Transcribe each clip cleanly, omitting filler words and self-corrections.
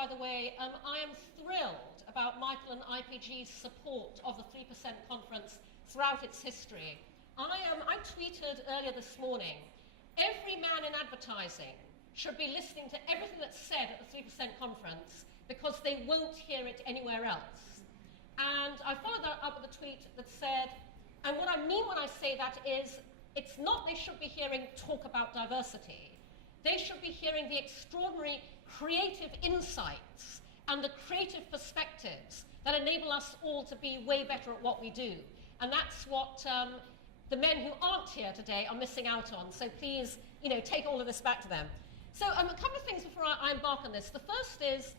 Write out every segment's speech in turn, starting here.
by the way, I am thrilled about Michael and IPG's support of the 3% conference throughout its history. I tweeted earlier this morning, every man in advertising should be listening to everything that's said at the 3% conference because they won't hear it anywhere else. And I followed that up with a tweet that said, and what I mean when I say that is, it's not they should be hearing talk about diversity. They should be hearing the extraordinary creative insights and the creative perspectives that enable us all to be way better at what we do. And that's what the men who aren't here today are missing out on. So please, take all of this back to them. So a couple of things before I embark on this. The first is,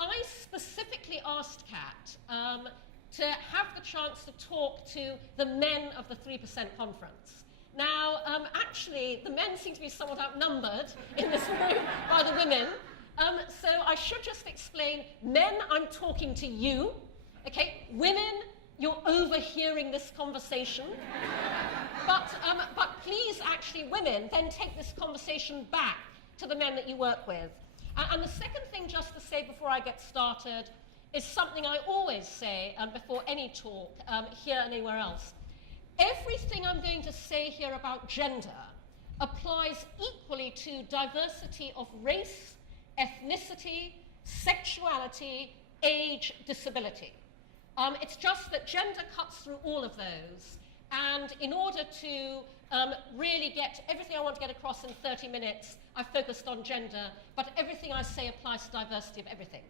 I specifically asked Kat to have the chance to talk to the men of the 3% conference. Now, actually, the men seem to be somewhat outnumbered in this room by the women. So I should just explain, men, I'm talking to you. Okay, women, you're overhearing this conversation. But please, actually, women, then take this conversation back to the men that you work with. And the second thing, just to say before I get started, is something I always say before any talk, here and anywhere else. Everything I'm going to say here about gender applies equally to diversity of race, ethnicity, sexuality, age, disability. It's just that gender cuts through all of those, and in order to really get everything I want to get across in 30 minutes, I focused on gender, but everything I say applies to diversity of everything.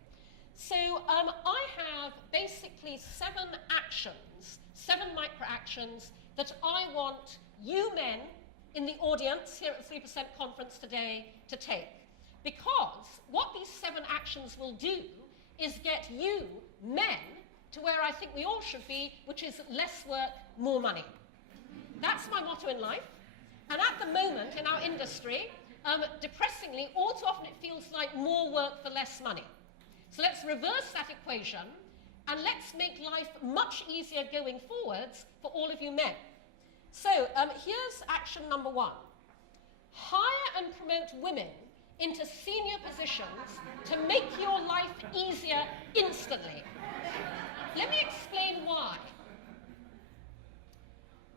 So I have basically 7 actions, 7 micro-actions that I want you men in the audience here at the 3% conference today to take. Because what these 7 actions will do is get you men to where I think we all should be, which is less work, more money. That's my motto in life. And at the moment in our industry, depressingly, all too often it feels like more work for less money. So let's reverse that equation and let's make life much easier going forwards for all of you men. So here's action number 1. Hire and promote women into senior positions to make your life easier instantly. Let me explain why.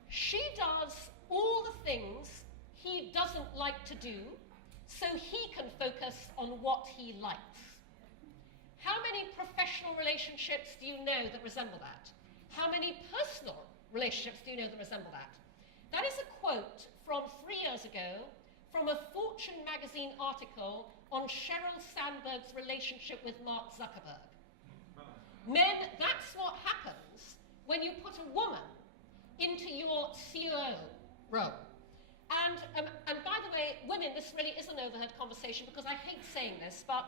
She does all the things he doesn't like to do so he can focus on what he likes. How many professional relationships do you know that resemble that? How many personal relationships do you know that resemble that? That is a quote from 3 years ago from a Fortune magazine article on Sheryl Sandberg's relationship with Mark Zuckerberg. Men, that's what happens when you put a woman into your COO role. And by the way, women, this really is an overheard conversation because I hate saying this, but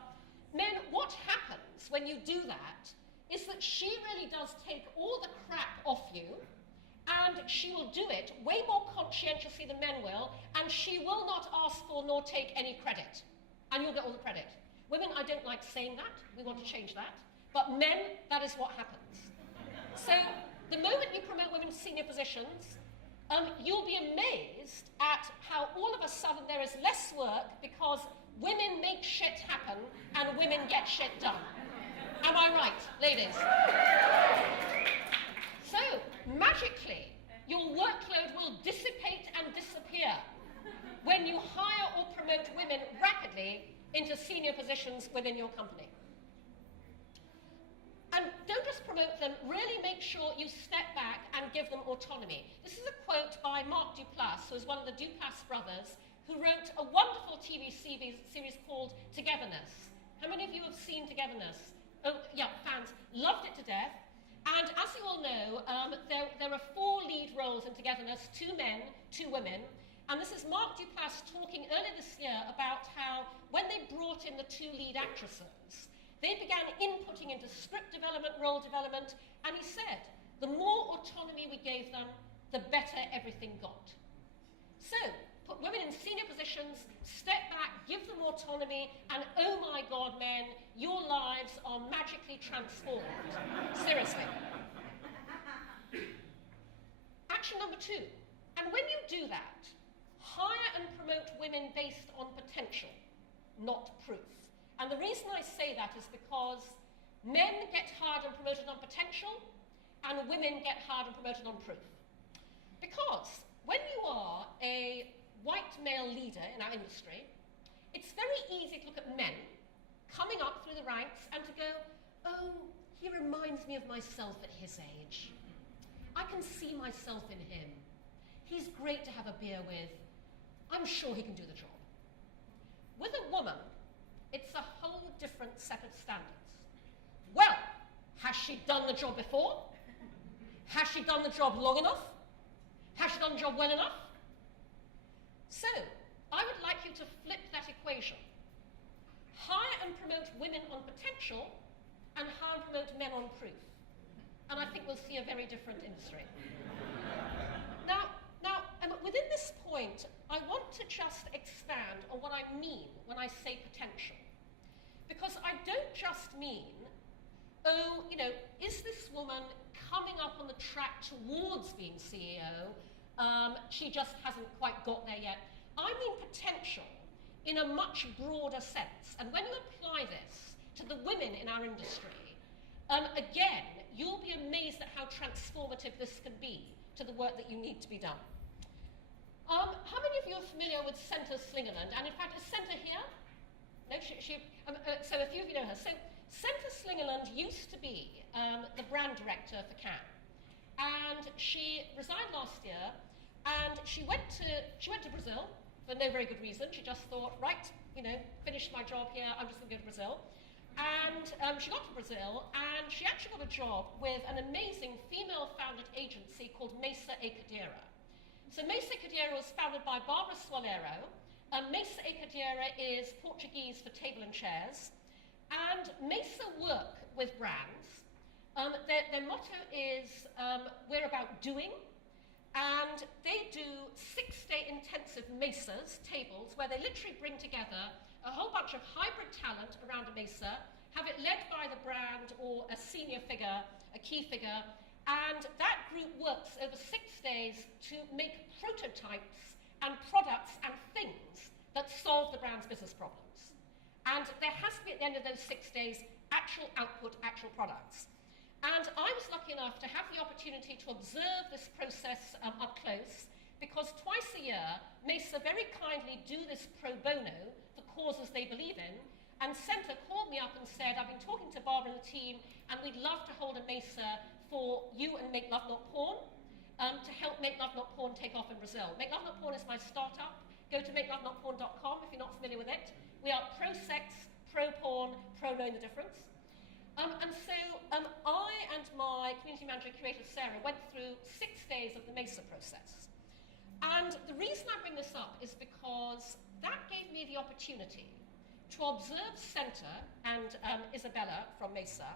men, what happens when you do that is that she really does take all the crap off you, and she will do it way more conscientiously than men will, and she will not ask for nor take any credit. And you'll get all the credit. Women, I don't like saying that. We want to change that. But men, that is what happens. So the moment you promote women to senior positions, you'll be amazed at how all of a sudden there is less work because women make shit happen and women get shit done. Am I right, ladies? So, magically, your workload will dissipate and disappear when you hire or promote women rapidly into senior positions within your company. And don't just promote them, really make sure you step back and give them autonomy. This is a quote by Mark Duplass, who is one of the Duplass brothers, who wrote a wonderful TV series called Togetherness. How many of you have seen Togetherness? Oh, yeah, fans. Loved it to death. And as you all know, there are 4 lead roles in Togetherness, 2 men, 2 women. And this is Mark Duplass talking earlier this year about how when they brought in the 2 lead actresses, they began inputting into script development, role development, and he said, the more autonomy we gave them, the better everything got. So, put women in senior positions, step back, give them autonomy, and oh my God, men, your lives are magically transformed. Seriously. Action number 2. And when you do that, hire and promote women based on potential, not proof. And the reason I say that is because men get hired and promoted on potential, and women get hired and promoted on proof. Because when you are a white male leader in our industry, it's very easy to look at men coming up through the ranks and to go, oh, he reminds me of myself at his age. I can see myself in him. He's great to have a beer with. I'm sure he can do the job. With a woman, it's a whole different set of standards. Well, has she done the job before? Has she done the job long enough? Has she done the job well enough? So, I would like you to flip that equation. Hire and promote women on potential, and hire and promote men on proof. And I think we'll see a very different industry. Now, within this point, I want to just expand on what I mean when I say potential. Because I don't just mean, oh, you know, is this woman coming up on the track towards being CEO? She just hasn't quite got there yet. I mean potential in a much broader sense. And when you apply this to the women in our industry, again, you'll be amazed at how transformative this can be to the work that you need to be done. How many of you are familiar with Centre Slingerland? And in fact, is Centre here? No, so a few of you know her. So Centre Slingerland used to be the brand director for Cannes. And she resigned last year, and she went to Brazil for no very good reason. She just thought, right, you know, finished my job here, I'm just going to go to Brazil. And she got to Brazil, and she actually got a job with an amazing female-founded agency called Mesa e Cadeira. So Mesa e Cadeira was founded by Barbara Soalheiro. Mesa e Cadeira is Portuguese for table and chairs. And Mesa work with brands. Their motto is, we're about doing. And they do 6-day intensive mesas, tables, where they literally bring together a whole bunch of hybrid talent around a mesa, have it led by the brand or a senior figure, a key figure, and that group works over 6 days to make prototypes and products and things that solve the brand's business problems. And there has to be, at the end of those 6 days, actual output, actual products. And I was lucky enough to have the opportunity to observe this process up close, because twice a year, Mesa very kindly do this pro bono for causes they believe in, and Centre called me up and said, I've been talking to Barbara and the team, and we'd love to hold a Mesa for you and Make Love Not Porn, to help Make Love Not Porn take off in Brazil. Make Love Not Porn is my startup. Go to makelovenotporn.com if you're not familiar with it. We are pro-sex, pro-porn, pro-knowing the difference. And so I and my community manager curator, Sarah, went through 6 days of the Mesa process. And the reason I bring this up is because that gave me the opportunity to observe Centre and Isabella from Mesa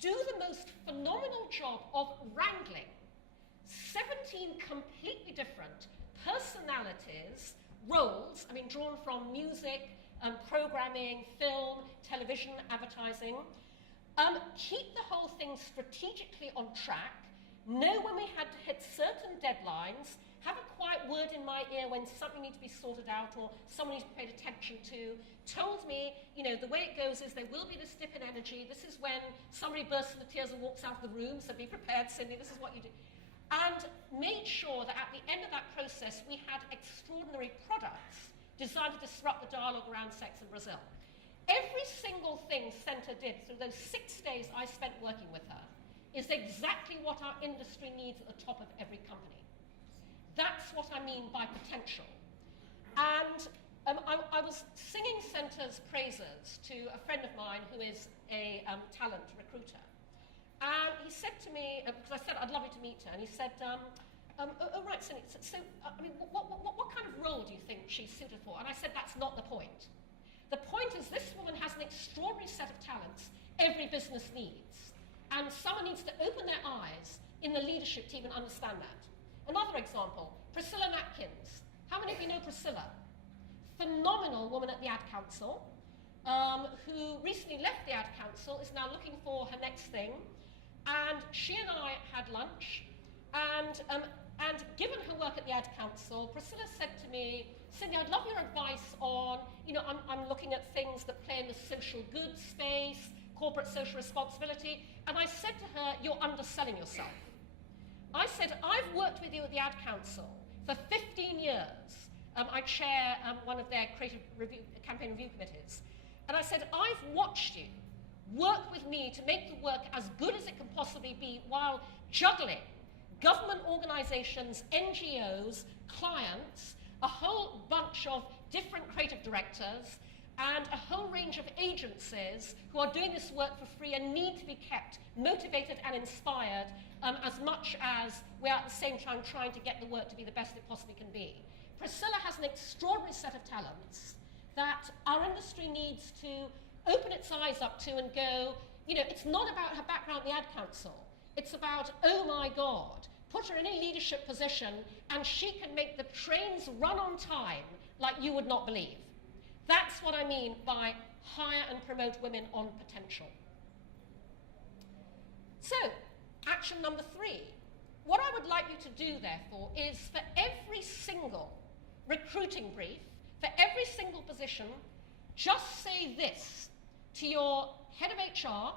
do the most phenomenal job of wrangling 17 completely different personalities, roles, I mean, drawn from music, programming, film, television, advertising, keep the whole thing strategically on track, know when we had to hit certain deadlines, have a quiet word in my ear when something needs to be sorted out or someone needs to be paid attention to, told me, you know, the way it goes is there will be this dip in energy, this is when somebody bursts into tears and walks out of the room, so be prepared, Cindy, this is what you do. And made sure that at the end of that process, we had extraordinary products designed to disrupt the dialogue around sex in Brazil. Every single thing Centre did through those 6 days I spent working with her is exactly what our industry needs at the top of every company. That's what I mean by potential. And I was singing Centre's praises to a friend of mine who is a talent recruiter. And he said to me, because I said, I'd love you to meet her, and he said, oh right, Cindy, so I mean, what kind of role do you think she's suited for? And I said, that's not the point. The point is this woman has an extraordinary set of talents every business needs. And someone needs to open their eyes in the leadership team and understand that. Another example, Priscilla Matkins. How many of you know Priscilla? Phenomenal woman at the Ad Council, who recently left the Ad Council, is now looking for her next thing. And she and I had lunch, and given her work at the Ad Council, Priscilla said to me, Cindy, I'd love your advice on, I'm looking at things that play in the social goods space, corporate social responsibility, and I said to her, you're underselling yourself. I said, I've worked with you at the Ad Council for 15 years. I chair one of their creative campaign review committees. And I said, I've watched you work with me to make the work as good as it can possibly be while juggling government organizations, NGOs, clients, a whole bunch of different creative directors, and a whole range of agencies who are doing this work for free and need to be kept motivated and inspired as much as we're at the same time trying to get the work to be the best it possibly can be. Priscilla has an extraordinary set of talents that our industry needs to open its eyes up to and go, it's not about her background in the Ad Council. It's about, oh my God, put her in a leadership position and she can make the trains run on time like you would not believe. That's what I mean by hire and promote women on potential. So, action number 3. What I would like you to do, therefore, is for every single recruiting brief, for every single position, just say this to your head of HR,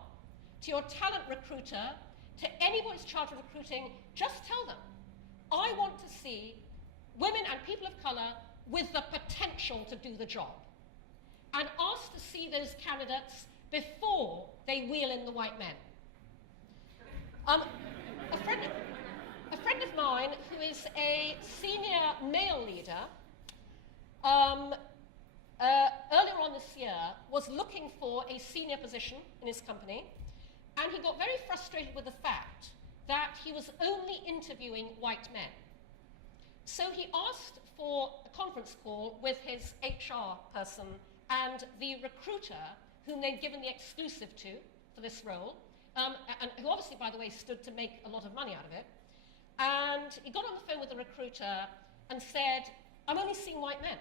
to your talent recruiter, to anybody who's charged with recruiting, just tell them, I want to see women and people of colour with the potential to do the job. And ask to see those candidates before they wheel in the white men. A friend of mine who is a senior male leader, earlier on this year was looking for a senior position in his company, and he got very frustrated with the fact that he was only interviewing white men. So he asked for a conference call with his HR person and the recruiter whom they'd given the exclusive to for this role, and who obviously, by the way, stood to make a lot of money out of it. And he got on the phone with the recruiter and said, I'm only seeing white men.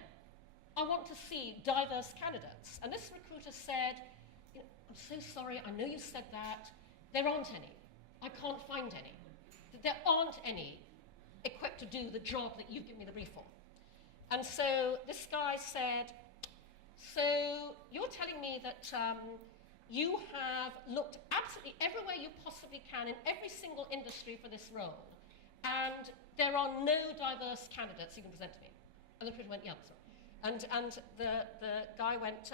I want to see diverse candidates. And this recruiter said, I'm so sorry, I know you said that. There aren't any. I can't find any. There aren't any equipped to do the job that you've given me the brief for. And so this guy said, so you're telling me that you have looked absolutely everywhere you possibly can in every single industry for this role, and there are no diverse candidates you can present to me. And the recruiter went, yeah, sorry. And the guy went,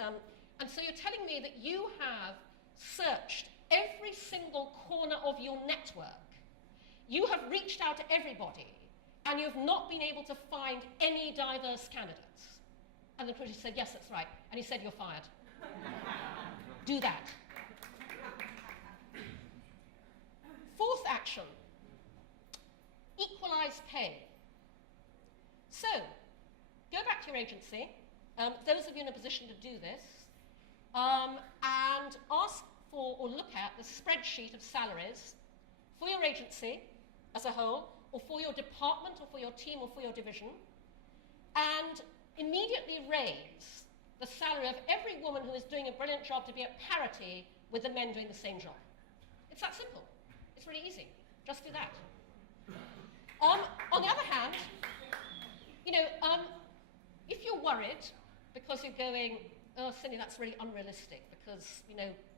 and so you're telling me that you have searched every single corner of your network. You have reached out to everybody, and you've not been able to find any diverse candidates. And the recruiter said, yes, that's right. And he said, you're fired. Do that. 4th action, equalize pay. So, go back to your agency, those of you in a position to do this, and ask for or look at the spreadsheet of salaries for your agency as a whole, or for your department, or for your team, or for your division, and immediately raise the salary of every woman who is doing a brilliant job to be at parity with the men doing the same job. It's that simple. It's really easy. Just do that. On the other hand, if you're worried because you're going, oh, Cindy, that's really unrealistic because,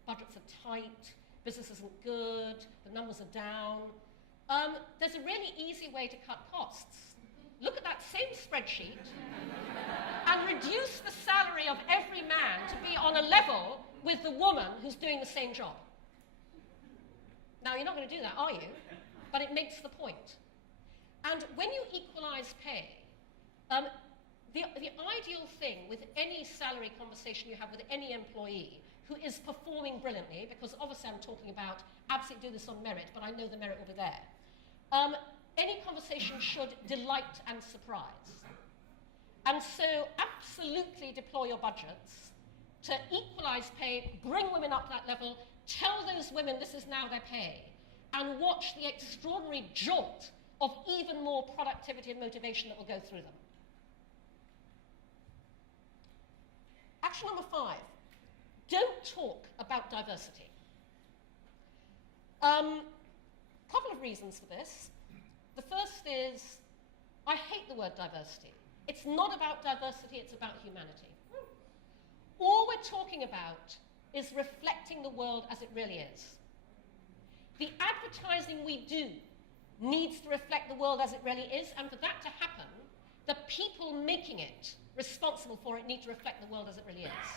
budgets are tight, business isn't good, the numbers are down, there's a really easy way to cut costs. Look at that same spreadsheet and reduce the salary of every man to be on a level with the woman who's doing the same job. Now, you're not going to do that, are you? But it makes the point. And when you equalize pay, the ideal thing with any salary conversation you have with any employee who is performing brilliantly, because obviously I'm talking about absolutely do this on merit, but I know the merit will be there. Any conversation should delight and surprise. And so absolutely deploy your budgets to equalize pay, bring women up to that level, tell those women this is now their pay, and watch the extraordinary jolt of even more productivity and motivation that will go through them. Action number 5, don't talk about diversity. Couple of reasons for this. The first is, I hate the word diversity. It's not about diversity, it's about humanity. All we're talking about is reflecting the world as it really is. The advertising we do needs to reflect the world as it really is, and for that to happen, the people making it, responsible for it, need to reflect the world as it really is.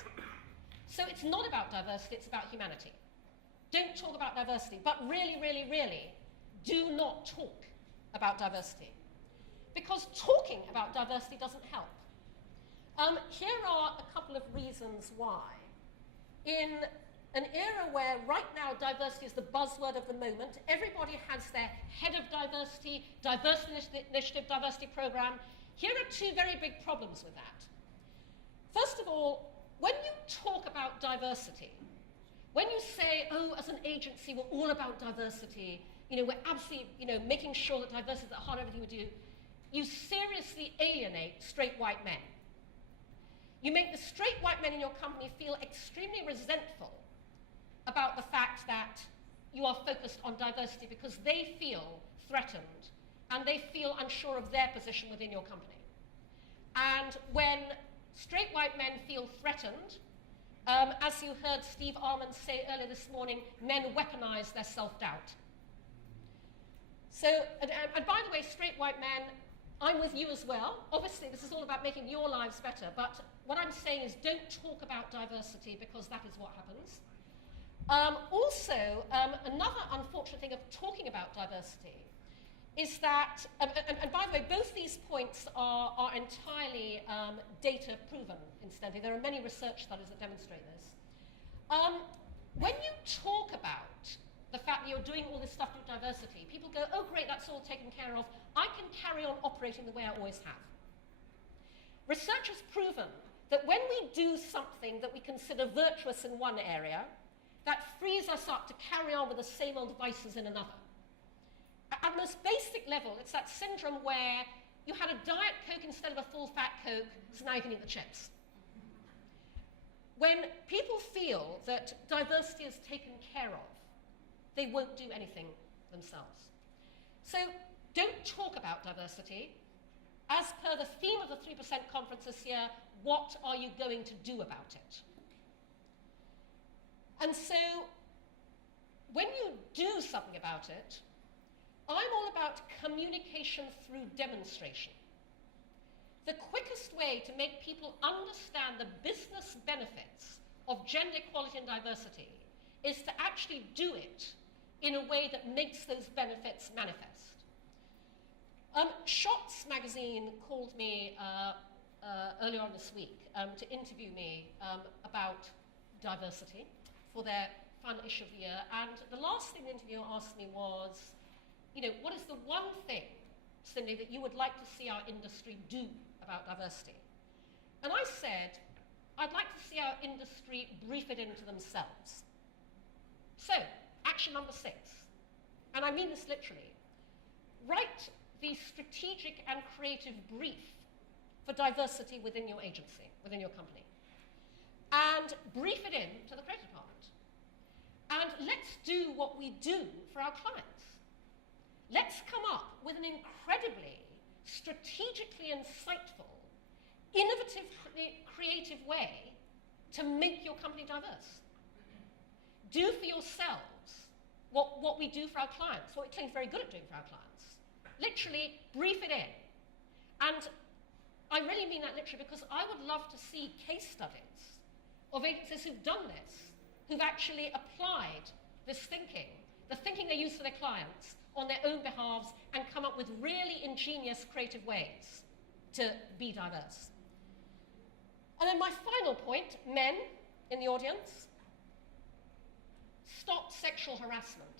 So it's not about diversity, it's about humanity. Don't talk about diversity, but really, really, really, do not talk about diversity. Because talking about diversity doesn't help. Here are a couple of reasons why. In an era where right now diversity is the buzzword of the moment, everybody has their head of diversity, diversity initiative, diversity program. Here are two very big problems with that. First of all, when you talk about diversity, when you say, oh, as an agency, we're all about diversity, we're absolutely, making sure that diversity is at the heart of everything we do, you seriously alienate straight white men. You make the straight white men in your company feel extremely resentful about the fact that you are focused on diversity because they feel threatened and they feel unsure of their position within your company. And when straight white men feel threatened, as you heard Steve Armand say earlier this morning, men weaponize their self-doubt. So, and by the way, straight white men, I'm with you as well. Obviously, this is all about making your lives better, but what I'm saying is don't talk about diversity because that is what happens. Also, another unfortunate thing of talking about diversity is that, and by the way, both these points are entirely data proven, incidentally. There are many research studies that demonstrate this. When you talk about the fact that you're doing all this stuff with diversity, people go, oh great, that's all taken care of. I can carry on operating the way I always have. Research has proven that when we do something that we consider virtuous in one area, that frees us up to carry on with the same old vices in another. At the most basic level, it's that syndrome where you had a Diet Coke instead of a full-fat Coke, so now you can eat the chips. When people feel that diversity is taken care of, they won't do anything themselves. So don't talk about diversity. As per the theme of the 3% conference this year, what are you going to do about it? And so when you do something about it, I'm all about communication through demonstration. The quickest way to make people understand the business benefits of gender equality and diversity is to actually do it in a way that makes those benefits manifest. Shots magazine called me earlier on this week to interview me about diversity for their fun issue of the year, and the last thing the interviewer asked me was, what is the one thing, Cindy, that you would like to see our industry do about diversity? And I said, I'd like to see our industry brief it into themselves. So, action number 6, and I mean this literally, write the strategic and creative brief for diversity within your agency, within your company, and brief it in to the creative department. And let's do what we do for our clients. Let's come up with an incredibly strategically insightful, innovative, creative way to make your company diverse. Do for yourselves what we do for our clients, what we claim very good at doing for our clients. Literally, brief it in. And I really mean that literally because I would love to see case studies of agencies who've done this, who've actually applied this thinking, the thinking they use for their clients, on their own behalves, and come up with really ingenious, creative ways to be diverse. And then my final point, men in the audience, stop sexual harassment.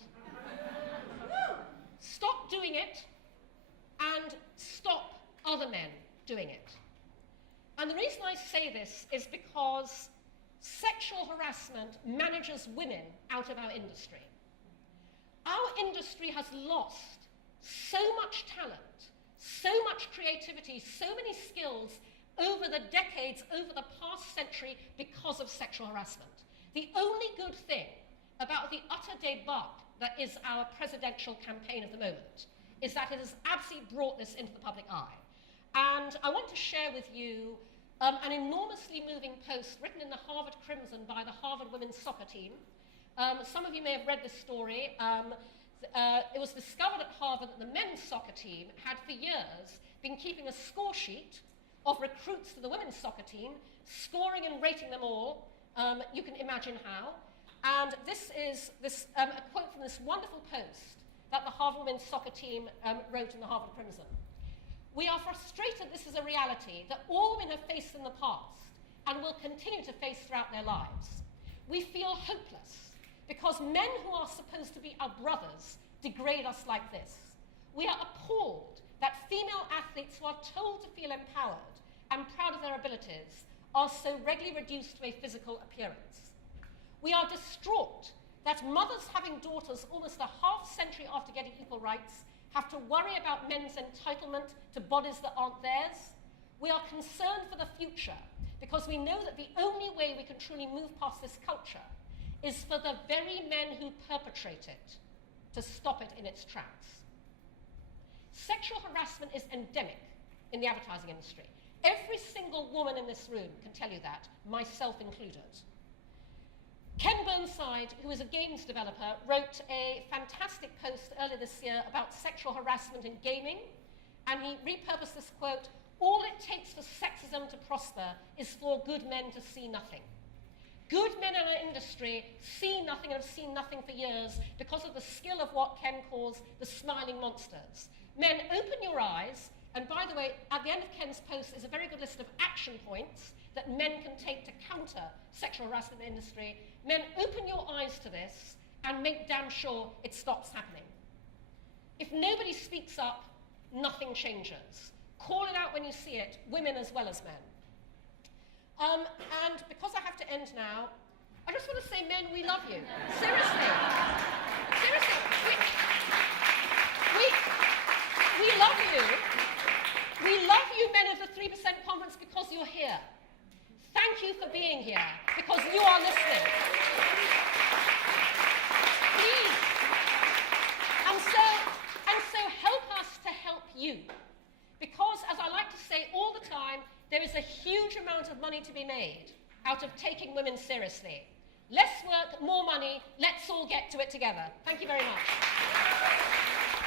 Stop doing it, and stop other men doing it. And the reason I say this is because sexual harassment manages women out of our industry. Our industry has lost so much talent, so much creativity, so many skills over the decades, over the past century because of sexual harassment. The only good thing about the utter debauch that is our presidential campaign at the moment is that it has absolutely brought this into the public eye. And I want to share with you an enormously moving post written in the Harvard Crimson by the Harvard women's soccer team. Some of you may have read this story. It was discovered at Harvard that the men's soccer team had for years been keeping a score sheet of recruits to the women's soccer team, scoring and rating them all. You can imagine how. And this is a quote from this wonderful post that the Harvard women's soccer team wrote in the Harvard Crimson. "We are frustrated this is a reality that all women have faced in the past and will continue to face throughout their lives. We feel hopeless because men who are supposed to be our brothers degrade us like this. We are appalled that female athletes who are told to feel empowered and proud of their abilities are so regularly reduced to a physical appearance. We are distraught that mothers having daughters almost a half-century after getting equal rights have to worry about men's entitlement to bodies that aren't theirs. We are concerned for the future because we know that the only way we can truly move past this culture is for the very men who perpetrate it to stop it in its tracks." Sexual harassment is endemic in the advertising industry. Every single woman in this room can tell you that, myself included. Ken Burnside, who is a games developer, wrote a fantastic post earlier this year about sexual harassment in gaming, and he repurposed this quote, "All it takes for sexism to prosper is for good men to see nothing." Good men in our industry see nothing and have seen nothing for years because of the skill of what Ken calls the smiling monsters. Men, open your eyes, and by the way, at the end of Ken's post is a very good list of action points that men can take to counter sexual harassment in the industry. Men, open your eyes to this and make damn sure it stops happening. If nobody speaks up, nothing changes. Call it out when you see it, women as well as men. And because I have to end now, I just want to say, men, we love you. Seriously. Seriously. We love you. We love you, men of the 3% conference, because you're here. Thank you for being here, because you are listening. Please. And so help us to help you. Because, as I like to say all the time, there is a huge amount of money to be made out of taking women seriously. Less work, more money. Let's all get to it together. Thank you very much.